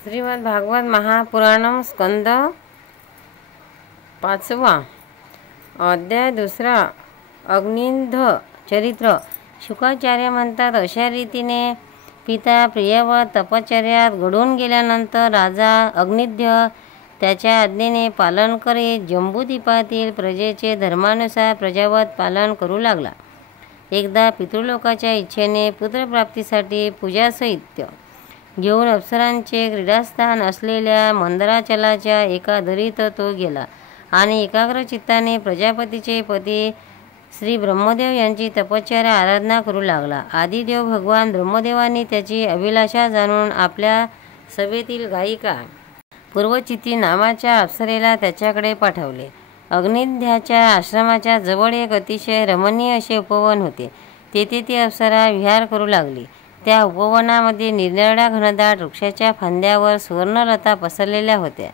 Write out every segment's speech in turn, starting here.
श्रीमद भागवत महापुराणम स्कंद 5 अध्याय 2 अग्निंध चरित्र। शुकाचार्य म्हणतात, अशा रीतीने पिता प्रियव्रत तपश्चर्यात घडून गेल्यानंतर राजा अग्निध्य त्याच्या आज्ञेने पालन करीत जंबूद्वीपातील प्रजेचे धर्मानुसार प्रजावत पालन करू लागला। एकदा पितृलोकाच्या इच्छेने पुत्रप्राप्तीसाठी पूजासाहित्य घेऊन अप्सरांचे क्रीडास्थान असलेल्या मंदराचलाच्या एका दरीत तो गेला आणि एकाग्र चित्ताने प्रजापतीचे पती श्री ब्रह्मदेव यांची तपश्चर्या आराधना करू लागला। आदिदेव भगवान ब्रह्मदेवांनी त्याची अभिलाषा जाणून आपल्या सभेतील गायिका पूर्वचिती नावाच्या अप्सरेला त्याच्याकडे पाठवले। अग्निध्याच्या आश्रमाच्या जवळ एक अतिशय रमणीय असे उपवन होते। तेथे ती अप्सरा विहार करू लागली। त्या उपवनामध्ये निरनिराळ्या घनदाट वृक्षाच्या फांद्यावर सुवर्णलता पसरलेल्या होत्या।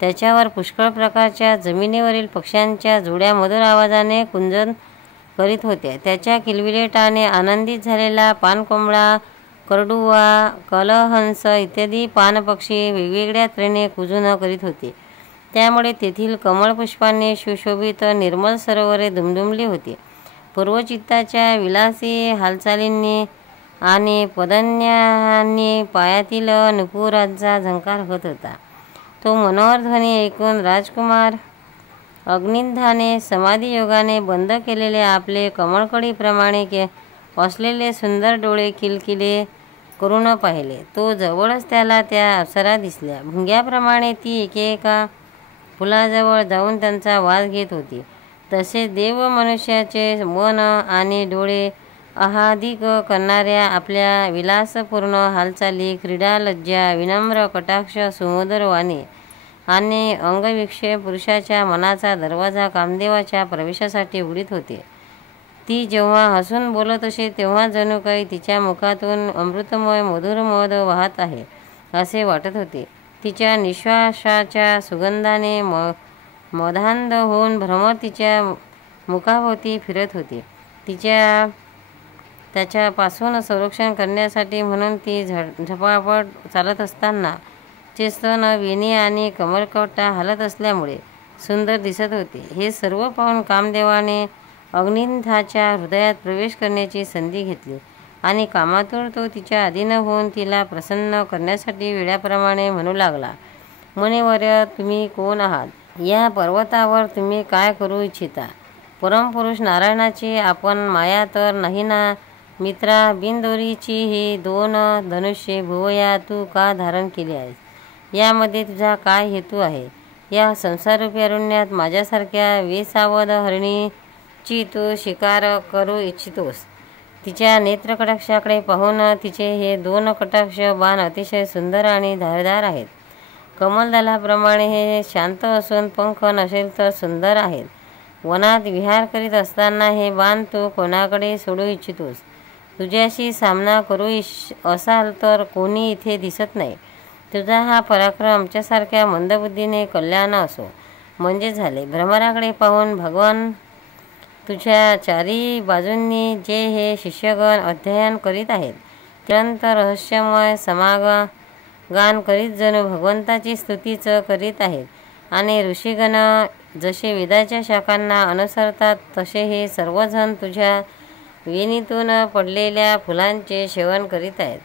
त्याच्यावर पुष्कळ प्रकारच्या जमिनीवरील पक्ष्यांच्या जोड्या मधुर आवाजाने कुंजन करीत होत्या। त्याच्या किलबिलेटाने आनंदित झालेला पानकोंबडा, करडुवा, कलहंस इत्यादी पानपक्षी वेगवेगळ्या तऱ्हेने कुजून करीत होते। त्यामुळे तेथील कमळपुष्पांनी सुशोभित निर्मल सरोवरे दुमदुमली होती। पूर्वचित्ताच्या विलासी हालचालींनी आणि पदन्यांनी पायातील नुपुरांचा झंकार होत होता। तो मनोहर ध्वनी ऐकून राजकुमार अग्निंधाने समाधियोगाने बंद केलेले आपले कमळकळीप्रमाणे असलेले सुंदर डोळे किलकिले करून पाहिले। तो जवळच त्याला त्या अप्सरा दिसल्या। भुंग्याप्रमाणे ती एकेका फुलाजवळ जाऊन त्यांचा वास घेत होती। तसे देव मनुष्याचे मन आणि डोळे आहादिक करणाऱ्या आपल्या विलासपूर्ण हालचाली, क्रीडा, लज्जा, विनम्र कटाक्ष, सुमधुर वाणी आणि अंगविक्षेप पुरुषाच्या मनाचा दरवाजा कामदेवाच्या प्रवेशासाठी उघडीत होते। ती जेव्हा हसून बोलत असे तेव्हा जणू काही तिच्या मुखातून अमृतमय मधुर मध वाहत आहे असे वाटत होते। तिच्या निश्वासाच्या सुगंधाने मदांध होऊन भ्रमर तिच्या मुखाभोवती फिरत होते। त्याच्यापासून संरक्षण करण्यासाठी म्हणून ती झपापट चालत असताना चे स्तन, वेणी आणि कमरकट्टा हालत असल्यामुळे सुंदर दिसत होते। हे सर्व पाहून कामदेवाने अग्निंधाच्या हृदयात प्रवेश करण्याची संधी घेतली आणि कामातूर तो तिच्या अधीन होऊन तिला प्रसन्न करण्यासाठी वेळाप्रमाणे म्हणू लागला, मुनिवर्य, तुम्ही कोण आहात? या पर्वतावर तुम्ही काय करू इच्छिता? परमपुरुष नारायणाची आपण माया तर नाही ना? मित्रा, बिनदोरीची ही 2 धनुष्ये भुवया तू का धारण केली आहेस? यामध्ये तुझा काय हेतू आहे? या संसाररूपी अरण्यात माझ्यासारख्या वेसावध हरिणीची तू शिकार करू इच्छितोस? तिच्या नेत्रकटाक्षाकडे पाहून तिचे हे 2 कटाक्ष बाण अतिशय सुंदर आणि धारदार आहेत। कमलदलाप्रमाणे हे शांत असून पंख नसेल तर सुंदर आहेत। वनात विहार करीत असताना हे बाण तू कोणाकडे सोडू इच्छितोस? तुझ्याशी सामना करू असाल तर कोणी इथे दिसत नाही। तुझा हा पराक्रम आमच्यासारख्या मंदबुद्धीने कल्याण असो म्हणजे झाले। भ्रमराकडे पाहून भगवान तुझ्या चारी बाजूंनी जे हे शिष्यगण अध्ययन करीत आहेत निरंतर रहस्यमय समागान करीत जणू भगवंताची स्तुतीच करीत आहेत आणि ऋषीगण जसे वेदाच्या शाखांना अनुसरतात तसे हे सर्वजण तुझ्या वेणीतून पडलेल्या फुलांचे सेवन करीत आहेत।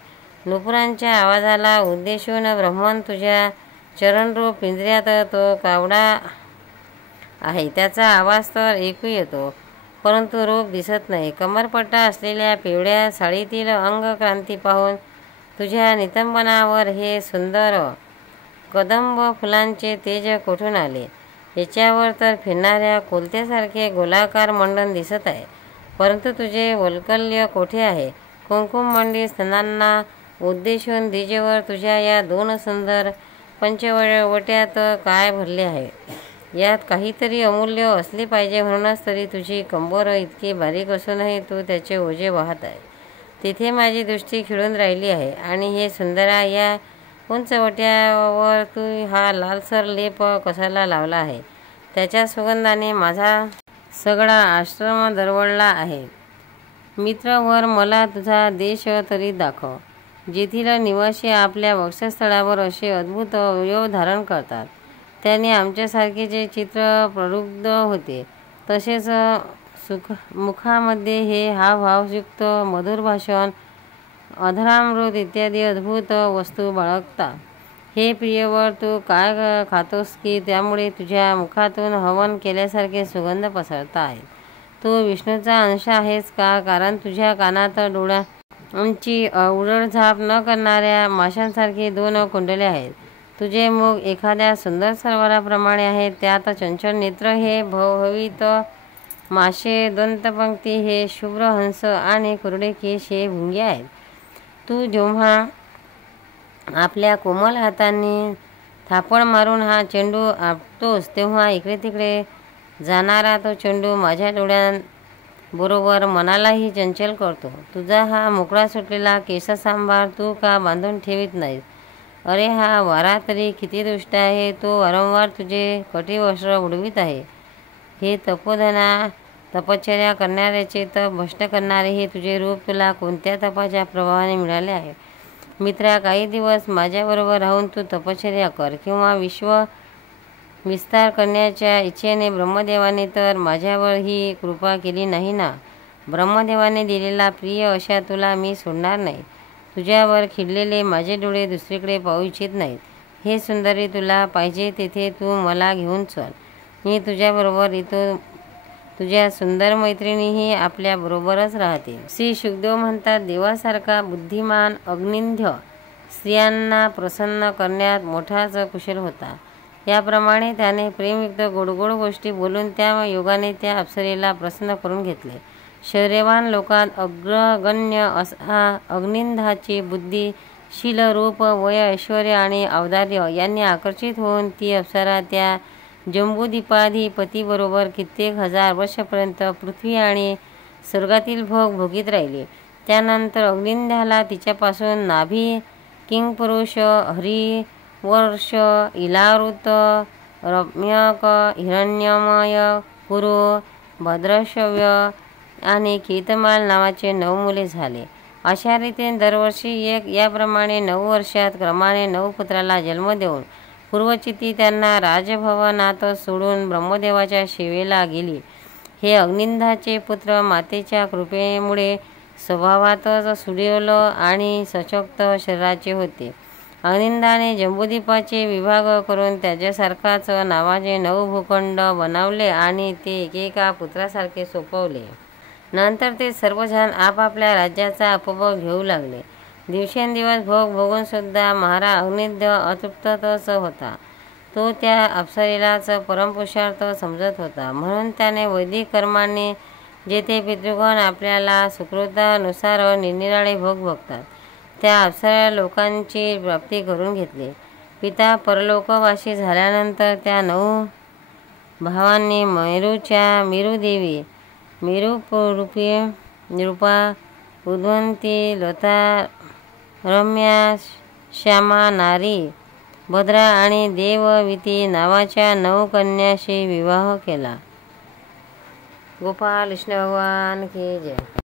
नुपुरांच्या आवाजाला उद्देशून ब्रह्मन तुझ्या चरणरूप पिंजऱ्यात तो कावडा आहे। त्याचा आवाज तर ऐकू येतो परंतु रूप दिसत नाही। कमरपट्टा असलेल्या पिवळ्या साडीतील अंगक्रांती पाहून तुझ्या नितंबनावर हे सुंदर कदंब फुलांचे तेज कोठून आले? याच्यावर तर फिरणाऱ्या कोलत्यासारखे गोलाकार मंडन दिसत आहे परंतु तुझे वैकल्य कोठे आहे? कुंकुममंडित स्तनांना उद्देशून द्विजेवर तुझ्या या 2 सुंदर पंचवट्यात काय भरले आहे? यात काहीतरी अमूल्य असले पाहिजे म्हणूनच तरी तुझी कंबर इतकी बारीक असूनही तू त्याचे ओझे वाहत आहे। तिथे माझी दृष्टी खिळून राहिली आहे आणि हे सुंदरा, या उंचवट्यावर तू हा लालसर लेप कशाला लावला आहे? त्याच्या सुगंधाने माझा सगळा आश्रम दरवळला आहे। मित्र, वर मला तुझा देश तरी दाखव। जेथील निवासी आपल्या वक्षस्थळावर असे अद्भुत अवयव धारण करतात. त्याने आमच्यासारखे जे चित्र प्ररुग्ध होते तसेच मुखामध्ये हे हावभावयुक्त मधुर भाषण, अधरामृत इत्यादी अद्भुत वस्तू बाळगता. हे प्रियवर, तू काय खातोस की त्यामुळे तुझ्या मुखातून हवन केल्यासारखे सुगंध पसरता आहे? तू विष्णूचा अंश आहेस का? कारण तुझ्या कानात डोळ्यांची उडळझाप न करणाऱ्या माशांसारखी 2 कुंडले आहेत. तुझे मुख एखाद्या सुंदर सरोवराप्रमाणे आहे. त्यात चंचल नेत्र हे भवभीत मासे, दंतपंक्ती हे शुभ्र हंस आणि कुरडे केश हे भुंगे आहेत. तू जेव्हा आपल्या कोमल हातांनी थापड मारून हा चेंडू आपटतोस तेव्हा इकडे तिकडे जाणारा तो चेंडू माझ्या डोळ्यांबरोबर मनालाही चंचल करतो. तुझा हा मोकळा सुटलेला केशसंभार तू का बांधून ठेवीत नाहीस? अरे, हा वारा तरी किती दुष्ट आहे. तो वारंवार तुझे कटिवस्त्र उडवीत आहे. हे तपोधना, तपश्चर्या करणाऱ्याचे तप भ्रष्ट करणारे हे तुझे रूप तुला कोणत्या तपाच्या प्रभावाने मिळाले आहे? मित्रा, काही दिवस माझ्याबरोबर राहून तू तपश्चर्या कर किंवा विश्व विस्तार करण्याच्या इच्छेने ब्रह्मदेवाने तर माझ्यावर ही कृपा केली नाही ना? ब्रह्मदेवाने दिलेला प्रिय अशा तुला मी सोडणार नाही. तुझ्यावर खिळलेले माझे डोळे दुसरीकडे पाहू इच्छित नाहीत. हे सुंदरी, तुला पाहिजे तेथे तू मला घेऊन चल. मी तुझ्याबरोबर येतो. तुझ्या सुंदर मैत्रिणीही आपल्याबरोबरच राहतील. श्री शुकदेव म्हणतात, देवासारखा बुद्धिमान अग्निंध्य स्त्रियांना प्रसन्न करण्यात मोठाच कुशल होता. याप्रमाणे त्याने प्रेमयुक्त गोडगोड गोष्टी बोलून त्या योगाने त्या अप्सरेला प्रसन्न करून घेतले. शौर्यवान लोकात अग्रगण्य असा अग्निंध्याची बुद्धी, शील, रूप, वय, ऐश्वर्य आणि औदार्य यांनी आकर्षित होऊन ती अप्सरा त्या जंबूद्वीपाधिपतीबरोबर कित्येक हजार वर्षापर्यंत पृथ्वी आणि स्वर्गातील भोग भोगीत राहिली. त्यानंतर अग्निंध्याला तिच्यापासून नाभी, किंपुरुष, हरिवर्ष, इलावृत, रम्यक, हिरण्यमय, कुरु, भद्रश्रव्य आणि कीर्तमाल नावाचे 9 मुले झाले. अशा रीतीने दरवर्षी एक, याप्रमाणे 9 वर्षात क्रमाने 9 पुत्राला जन्म देऊन पूर्वचिती त्यांना राजभवनात सोडून ब्रह्मदेवाच्या सेवेला गेली. हे अग्निंध्याचे पुत्र मातेच्या कृपेमुळे स्वभावातच सुडौल आणि सशक्त शरीराचे होते. अग्निंध्याने जंबूद्वीपाचे विभाग करून त्याच्यासारखाच नावाचे 9 भूखंड बनवले आणि ते एकेका पुत्रासारखे सोपवले. नंतर ते सर्वजण आपापल्या राज्याचा उपभोग घेऊ लागले. दिवसेंदिवस भोग भोगून सुद्धा महाराज अग्निंध्य अतृप्तच होता. तो त्या अप्सरेलाच परमपुरुषार्थ समजत होता. म्हणून त्याने वैदिक कर्माने जेथे पितृगण आपल्याला सुकृतानुसार निरनिराळे भोग भोगतात त्या अप्सरा लोकांची प्राप्ती करून घेतली. पिता परलोकवासी झाल्यानंतर त्या 9 भावांनी मेरूच्या मेरूदेवी, मेरूरूपा, उद्वंती, लता, रम्या, श्यामा, नारी, भद्रा आणि देववीती नावाच्या 9 कन्याशी विवाह केला. गोपाल कृष्ण भगवान की जय.